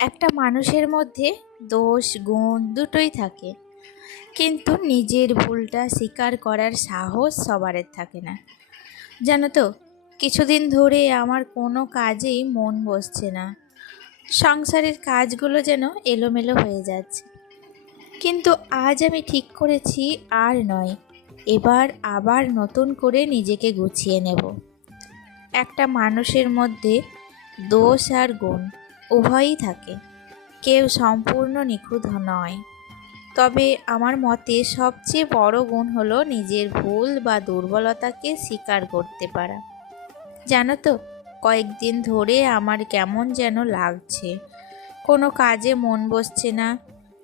একটা মানুষের মধ্যে দোষ গুণ দুটোই থাকে, কিন্তু নিজের ভুলটা স্বীকার করার সাহস সবারের থাকে না। জানো তো, কিছুদিন ধরে আমার কোনো কাজেই মন বসছে না। সংসারের কাজগুলো যেন এলোমেলো হয়ে যাচ্ছে। কিন্তু আজ আমি ঠিক করেছি, আর নয়, এবার আবার নতুন করে নিজেকে গুছিয়ে নেব। একটা মানুষের মধ্যে দোষ আর গুণ উভয়ই থাকে, কেউ সম্পূর্ণ নিখুঁত নয়। তবে আমার মতে সবচেয়ে বড় গুণ হলো নিজের ভুল বা দুর্বলতাকে স্বীকার করতে পারা। জানো তো, কয়েকদিন ধরে আমার কেমন যেন লাগছে, কোনো কাজে মন বসছে না,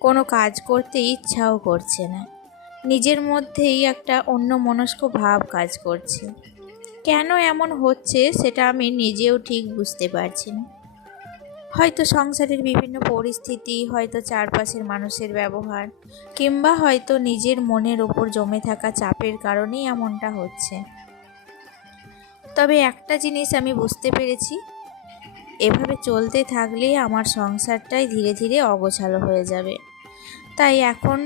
কোনো কাজ করতে ইচ্ছাও করছে না। নিজের মধ্যেই একটা অন্যমনস্ক ভাব কাজ করছে। কেন এমন হচ্ছে সেটা আমি নিজেও ঠিক বুঝতে পারছি না। হয়তো সংসারের বিভিন্ন পরিস্থিতি, হয়তো চারপাশের মানুষের ব্যবহার, কিংবা হয়তো নিজের মনের ওপর জমে থাকা চাপের কারণেই এমনটা হচ্ছে। তবে একটা জিনিস আমি বুঝতে পেরেছি, এভাবে চলতে থাকলে আমার সংসারটাই ধীরে ধীরে অগোছালো হয়ে যাবে। তাই এখন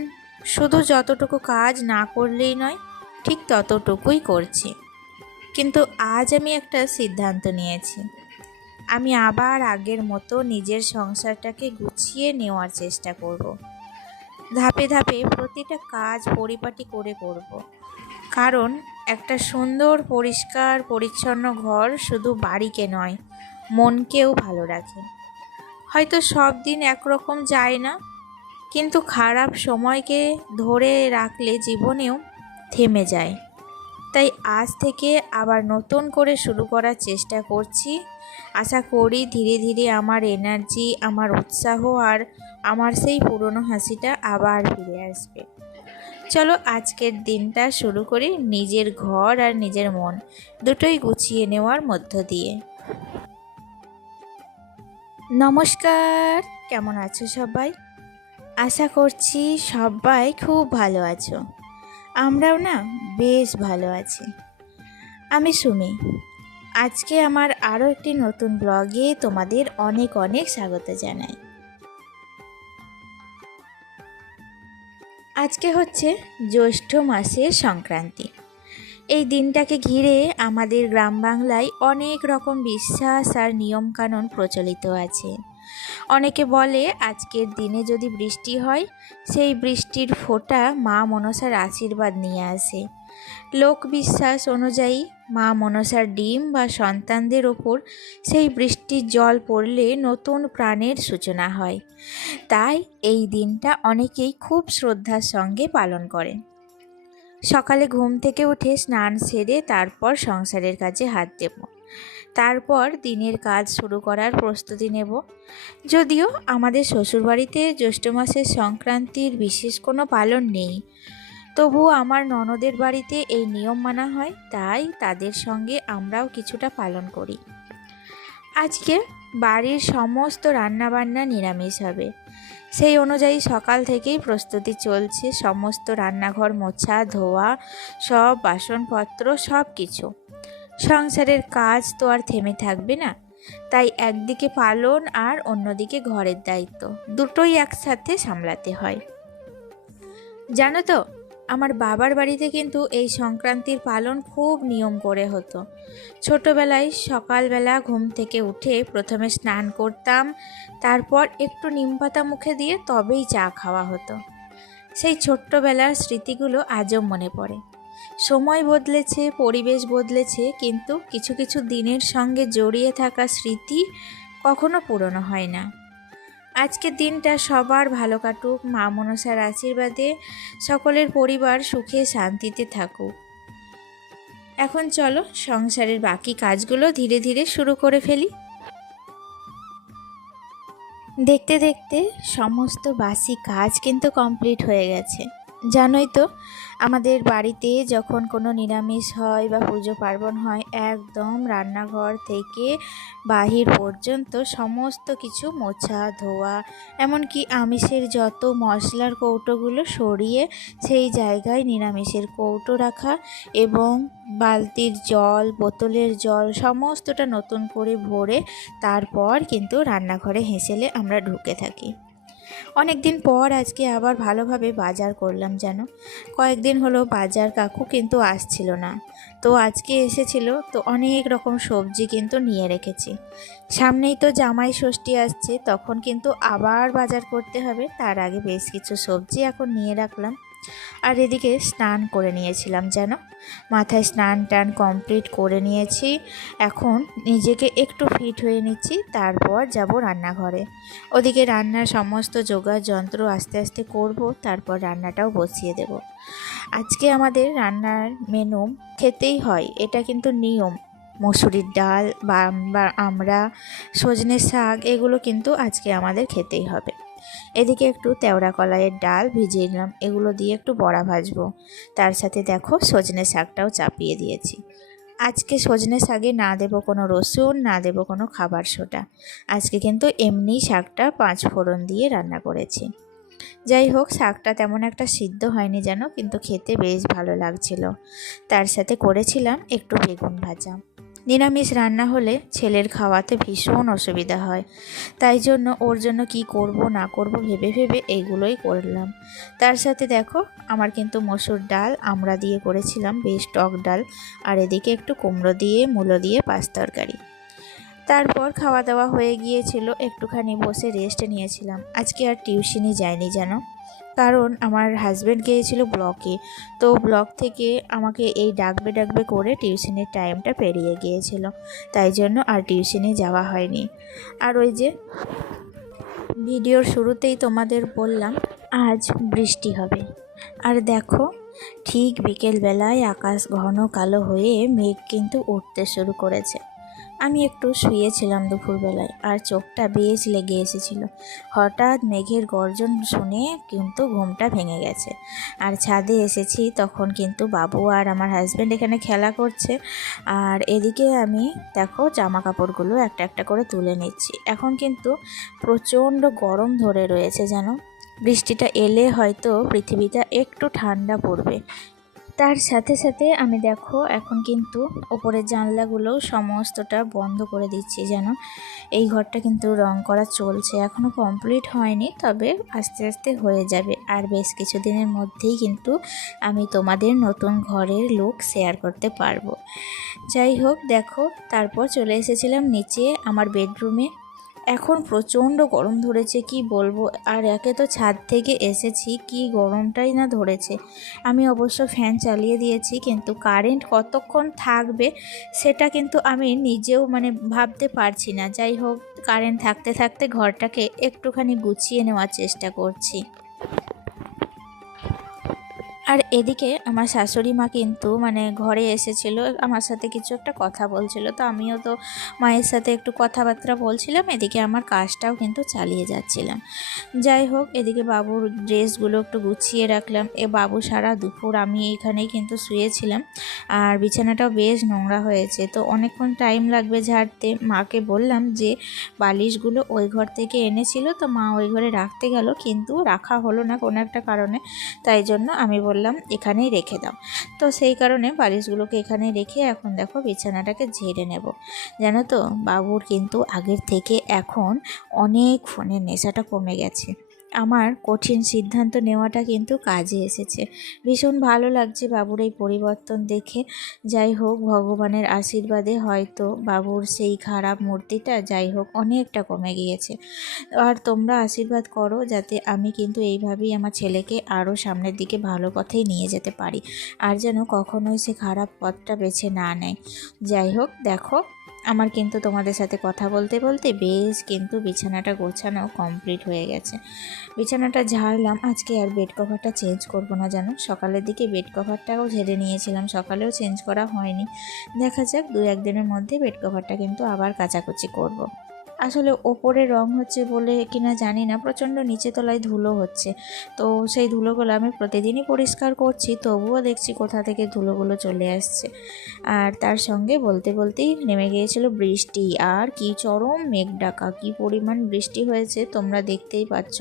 শুধু যতটুকু কাজ না করলেই নয়, ঠিক ততটুকুই করছি। কিন্তু আজ আমি একটা সিদ্ধান্ত নিয়েছি, আমি আবার আগের মতো নিজের সংসারটাকে গুছিয়ে নেওয়ার চেষ্টা করব। ধাপে ধাপে প্রতিটা কাজ পরিপাটি করে করব। কারণ একটা সুন্দর পরিষ্কার পরিচ্ছন্ন ঘর শুধু বাড়িকে নয়, মনকেও ভালো রাখে। হয়তো সব দিন একরকম যায় না, কিন্তু খারাপ সময়কে ধরে রাখলে জীবনেও থেমে যায়। তাই আজ থেকে আবার নতুন করে শুরু করার চেষ্টা করছি। আশা করি ধীরে ধীরে আমার এনার্জি, আমার উৎসাহ আর আমার সেই পুরনো হাসিটা আবার ফিরে আসবে। চলো আজকের দিনটা শুরু করি নিজের ঘর আর নিজের মন দুটোই গুছিয়ে নেওয়ার মধ্য দিয়ে। নমস্কার, কেমন আছো সবাই? আশা করছি সবাই খুব ভালো আছো। আমরাও না বেশ ভালো আছি। আমি সুমি। আজকে আমার আরও একটি নতুন ব্লগে তোমাদের অনেক অনেক স্বাগত জানাই। আজকে হচ্ছে জ্যৈষ্ঠ মাসের সংক্রান্তি। এই দিনটাকে ঘিরে আমাদের গ্রাম বাংলায় অনেক রকম বিশ্বাস আর নিয়মকানুন প্রচলিত আছে। অনেকে বলে আজকের দিনে যদি বৃষ্টি হয়, সেই বৃষ্টির ফোঁটা মা মনসার আশীর্বাদ নিয়ে আসে। লোকবিশ্বাস অনুযায়ী মা মনসার ডিম বা সন্তানদের ওপর সেই বৃষ্টির জল পড়লে নতুন প্রাণের সূচনা হয়। তাই এই দিনটা অনেকেই খুব শ্রদ্ধার সঙ্গে পালন করেন। সকালে ঘুম থেকে উঠে স্নান সেরে তারপর সংসারের কাজে হাত দেব। তারপর দিনের কাজ শুরু করার প্রস্তুতি নেব। যদিও আমাদের শ্বশুরবাড়িতে জ্যৈষ্ঠ মাসের সংক্রান্তির বিশেষ কোনো পালন নেই, তবুও আমার ননদের বাড়িতে এই নিয়ম মানা হয়, তাই তাদের সঙ্গে আমরাও কিছুটা পালন করি। আজকে বাড়ির সমস্ত রান্নাবান্না নিরামিষ হবে। সেই অনুযায়ী সকাল থেকেই প্রস্তুতি চলছে। সমস্ত রান্নাঘর মোছা ধোয়া, সব বাসনপত্র সব কিছু। সংসারের কাজ তো আর থেমে থাকবে না, তাই একদিকে পালন আর অন্যদিকে ঘরের দায়িত্ব, দুটোই একসাথে সামলাতে হয়। জানো তো, আমার বাবার বাড়িতে কিন্তু এই সংক্রান্তির পালন খুব নিয়ম করে হতো। ছোটবেলায় সকালবেলা ঘুম থেকে উঠে প্রথমে স্নান করতাম, তারপর একটু নিমপাতা মুখে দিয়ে তবেই চা খাওয়া হতো। সেই ছোট্টবেলার স্মৃতিগুলো আজও মনে পড়ে। সময় বদলেছে, পরিবেশ বদলেছে, কিন্তু কিছু কিছু দিনের সঙ্গে জড়িয়ে থাকা স্মৃতি কখনো পুরনো হয় না। আজকের দিনটা সবার ভালো কাটুক, মা মনসার আশীর্বাদে সকলের পরিবার সুখে শান্তিতে থাকুক। এখন চলো সংসারের বাকি কাজগুলো ধীরে ধীরে শুরু করে ফেলি। দেখতে দেখতে সমস্ত বাসি কাজ কিন্তু কমপ্লিট হয়ে গেছে। জানোই তো, আমাদের বাড়িতে যখন কোনো নিরামিষ হয় বা পুজো পার্বণ হয়, একদম রান্নাঘর থেকে বাহির পর্যন্ত সমস্ত কিছু মোছা ধোয়া, এমনকি আমিষের যত মশলার কৌটোগুলো সরিয়ে সেই জায়গায় নিরামিষের কৌটো রাখা, এবং বালতির জল, বোতলের জল সমস্তটা নতুন করে ভরে তারপর কিন্তু রান্নাঘরে হেসেলে আমরা ঢুকে থাকি। অনেক দিন পর আজকে আবার ভালোভাবে বাজার করলাম যেন। কয়েকদিন হলো বাজার কাকু কিন্তু আসছিল না, তো আজকে এসেছিল, তো অনেক রকম সবজি কিন্তু নিয়ে রেখেছি। সামনেই তো জামাই ষষ্ঠী আসছে, তখন কিন্তু আবার বাজার করতে হবে, তার আগে বেশ কিছু সবজি এখন নিয়ে রাখলাম। আর এদিকে স্নান করে নিয়েছিলাম যেন, মাথায় স্নান টান কমপ্লিট করে নিয়েছি। এখন নিজেকে একটু ফিট হয়ে নিচ্ছি, তারপর যাব রান্নাঘরে। ওদিকে রান্নার সমস্ত জোগাড় যন্ত্র আস্তে আস্তে করব, তারপর রান্নাটাও বসিয়ে দেব। আজকে আমাদের রান্নার মেনু খেতেই হয়, এটা কিন্তু নিয়ম। মসুরির ডাল বা আমরা সজনে শাক, এগুলো কিন্তু আজকে আমাদের খেতেই হবে। এদিকে একটু তেওড়া কলাইয়ের ডাল ভিজিয়ে নিলাম, এগুলো দিয়ে একটু বড়া ভাজবো। তার সাথে দেখো সজনে শাকটাও চাপিয়ে দিয়েছি। আজকে সজনে শাকে না দেবো কোনো রসুন, না দেবো কোনো খাবার সোডা। আজকে কিন্তু এমনি শাকটা 5 ফোড়ন দিয়ে রান্না করেছি। যাই হোক, শাকটা তেমন একটা সিদ্ধ হয়নি যেন, কিন্তু খেতে বেশ ভালো লাগছিল। তার সাথে করেছিলাম একটু বেগুন ভাজা। নিরামিষ রান্না হলে ছেলের খাওয়াতে ভীষণ অসুবিধা হয়, তাই জন্য ওর জন্য কি করব না করব ভেবে ভেবে এইগুলোই করলাম। তার সাথে দেখো, আমার কিন্তু মসুর ডাল আমরা দিয়ে করেছিলাম, বেশ টক ডাল। আর এদিকে একটু কুমড়ো দিয়ে মূলো দিয়ে পাঁচ তরকারি। তারপর খাওয়া দাওয়া হয়ে গিয়েছিল, একটুখানি বসে রেস্ট নিয়েছিলাম। আজকে আর টিউশনি যায়নি যেন, কারণ আমার হাজব্যান্ড গিয়েছিল ব্লকে, তো ব্লক থেকে আমাকে এই ডাকবে ডাকবে করে টিউশনের টাইমটা পেরিয়ে গিয়েছিল, তাই জন্য আর টিউশনে যাওয়া হয়নি। আর ওই যে ভিডিওর শুরুতেই তোমাদের বললাম আজ বৃষ্টি হবে, আর দেখো ঠিক বিকেলবেলায় আকাশ ঘন কালো হয়ে মেঘ কিন্তু উঠতে শুরু করেছে। আমি একটু শুয়েছিলাম দুপুরবেলায়, আর চোখটা বেশ লেগে এসেছিল। হঠাৎ মেঘের গর্জন শুনে কিন্তু ঘুমটা ভেঙে গেছে। আর ছাদে এসেছি, তখন কিন্তু বাবু আর আমার হাজব্যান্ড এখানে খেলা করছে। আর এদিকে আমি দেখো জামা কাপড়গুলো একটা একটা করে তুলে নিচ্ছি। এখন কিন্তু প্রচণ্ড গরম ধরে রয়েছে যেন, বৃষ্টিটা এলে হয়তো পৃথিবীটা একটু ঠান্ডা পড়বে। তার সাথে সাথে আমি দেখো এখন কিন্তু ওপরের জানলাগুলো সমস্তটা বন্ধ করে দিচ্ছি যেন। এই ঘরটা কিন্তু রং করা চলছে, এখনও কমপ্লিট হয়নি, তবে আস্তে আস্তে হয়ে যাবে। আর বেশ কিছুদিনের মধ্যেই কিন্তু আমি তোমাদের নতুন ঘরের লুক শেয়ার করতে পারবো। যাই হোক, দেখো তারপর চলে এসেছিলাম নিচে আমার বেডরুমে। এখন প্রচণ্ড গরম ধরেছে, কি বলবো। আর একে তো ছাদ থেকে এসেছি, কি গরমটাই না ধরেছে। আমি অবশ্য ফ্যান চালিয়ে দিয়েছি, কিন্তু কারেন্ট কতক্ষণ থাকবে সেটা কিন্তু আমি নিজেও ভাবতে পারছি না। যাই হোক, কারেন্ট থাকতে থাকতে ঘরটাকে একটুখানি গুছিয়ে নেওয়ার চেষ্টা করছি। আর এদিকে আমার শাশুড়ি মা কিন্তু ঘরে এসেছিল, আমার সাথে কিছু একটা কথা বলছিল, তো আমিও তো মায়ের সাথে একটু কথাবার্তা বলছিলাম, এদিকে আমার কাজটাও কিন্তু চালিয়ে যাচ্ছিলাম। যাই হোক, এদিকে বাবুর ড্রেসগুলো একটু গুছিয়ে রাখলাম। বাবু সারা দুপুর আমি এইখানেই কিন্তু শুয়েছিলাম, আর বিছানাটাও বেশ নোংরা হয়েছে, তো অনেকক্ষণ টাইম লাগবে ঝাড়তে। মাকে বললাম যে বালিশগুলো ওই ঘর থেকে এনেছিল, তো মা ওই ঘরে রাখতে গেল, কিন্তু রাখা হলো না কোনো একটা কারণে, তাই জন্য আমি বললাম এখানেই রেখে দাও। তো সেই কারণে বালিশগুলোকে এখানে রেখে এখন দেখো বিছানাটাকে ঝেড়ে নেব। জানো তো, বাবুর কিন্তু আগের থেকে এখন অনেক ফোনের নেশাটা কমে গেছে। আমার কঠিন সিদ্ধান্ত নেওয়াটা কিন্তু কাজে এসেছে। ভীষণ ভালো লাগছে বাবুর এই পরিবর্তন দেখে। যাই হোক, ভগবানের আশীর্বাদে হয়তো বাবুর সেই খারাপ মূর্তিটা যাই হোক অনেকটা কমে গিয়েছে। আর তোমরা আশীর্বাদ করো যাতে আমি কিন্তু এইভাবেই আমার ছেলেকে আরও সামনের দিকে ভালো পথেই নিয়ে যেতে পারি, আর যেন কখনোই সে খারাপ পথটা বেছে না নেয়। যাই হোক, দেখো আমার কিন্তু তোমাদের সাথে কথা বলতে বলতে বেশ কিন্তু বিছানাটা গোছানো কমপ্লিট হয়ে গেছে। বিছানাটা ঝাড়লাম, আজকে আর বেড কভারটা চেঞ্জ করব না জানো। সকালের দিকে বেড কভারটাও ঝেড়ে নিয়েছিলাম, সকালেও চেঞ্জ করা হয়নি। দেখা যাক 2-1 দিনের মধ্যে বেড কভারটা কিন্তু আবার কাচাকুচি করব। আসলে ওপরে রং হচ্ছে বলে কিনা জানি না, প্রচণ্ড নিচে তলায় ধুলো হচ্ছে। তো সেই ধুলোগুলো আমি প্রতিদিনই পরিষ্কার করছি, তবুও দেখছি কোথা থেকে ধুলোগুলো চলে আসছে। আর তার সঙ্গে বলতে বলতেই নেমে গিয়েছিল বৃষ্টি, আর কি চরম মেঘ ডাকা, কী পরিমাণ বৃষ্টি হয়েছে তোমরা দেখতেই পাচ্ছ।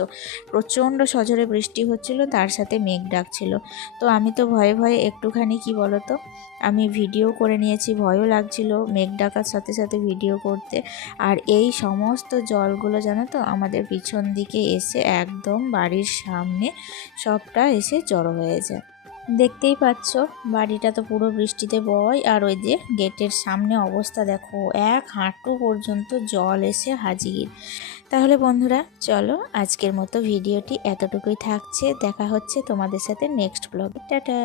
প্রচণ্ড সজোরে বৃষ্টি হচ্ছিল, তার সাথে মেঘ ডাকছিল। তো আমি তো ভয়ে ভয়ে একটুখানি কি বলো তো, আমি ভিডিও করে নিয়েছি, ভয়ও লাগছিল মেঘ ডাকার সাথে সাথে ভিডিও করতে। আর এই সমস্ত জলগুলো জানো তো আমাদের পিছন দিকে এসে একদম বাড়ির সামনে সবটা এসে জড়ো হয়ে যায়। দেখতেই পাচ্ছ বাড়িটা তো পুরো বৃষ্টিতে বয়, আর ওই যে গেটের সামনে অবস্থা দেখো, এক হাঁটু পর্যন্ত জল এসে হাজির। তাহলে বন্ধুরা চলো, আজকের মতো ভিডিওটি এতটুকুই থাকছে। দেখা হচ্ছে তোমাদের সাথে নেক্সট ব্লগে। টাটা।